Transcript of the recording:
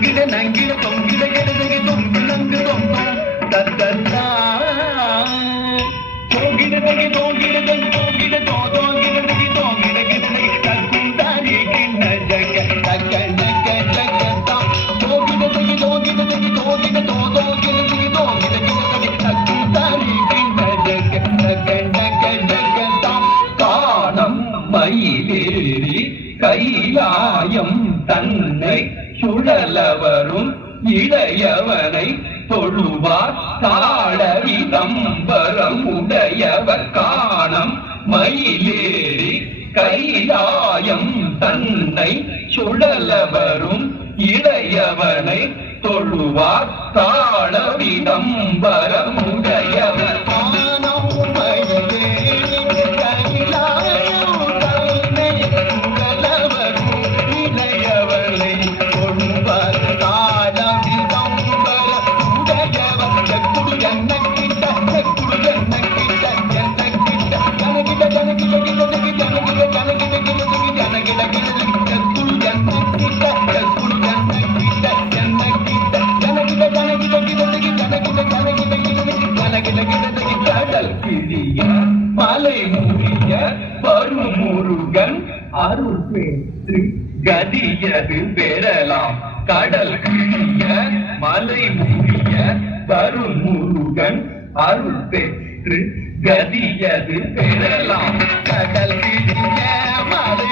நங்கிட நங்கிட தொங்கிட கெடுதகி தொங்கு நங்கு தொங்கும் தத்தா தோங்கிடதகி தோங்கிடதகி தோங்கிட தோங்கிடதகி தோங்கிட கெடுதகி தக்கும் தாரி கிண்ண ஜக தக்க ஜக ஜகதா தோங்கிடதகி தோங்கிடதகி தோங்கிட தோங்கிடதகி தோங்கிட கெடுதகி தக்கும் தாரி கிண்ண ஜக தக்க ஜக ஜகதா காணம் மயிலேறி கைலாயம் தன்னை சுழலவரும் இளையவனை தொழுவார் தாழவிதம்பரம் உடையவர் காணம் மயிலேறி கைலாயம் தன்னை சுழலவரும் இளையவனை தொழுவார் தாழவிதம்பரம் உடையவர் காணம் மயிலேறி கடல் கிழிய மலை மூடிய பருமுருகன் அருள் பெற்று கதியது பெறலாம் கடல் கிழிய மலை மூடிய பருமுருகன் அருள் பெற்று கதியது பெறலாம் கடல் கிழிய மலை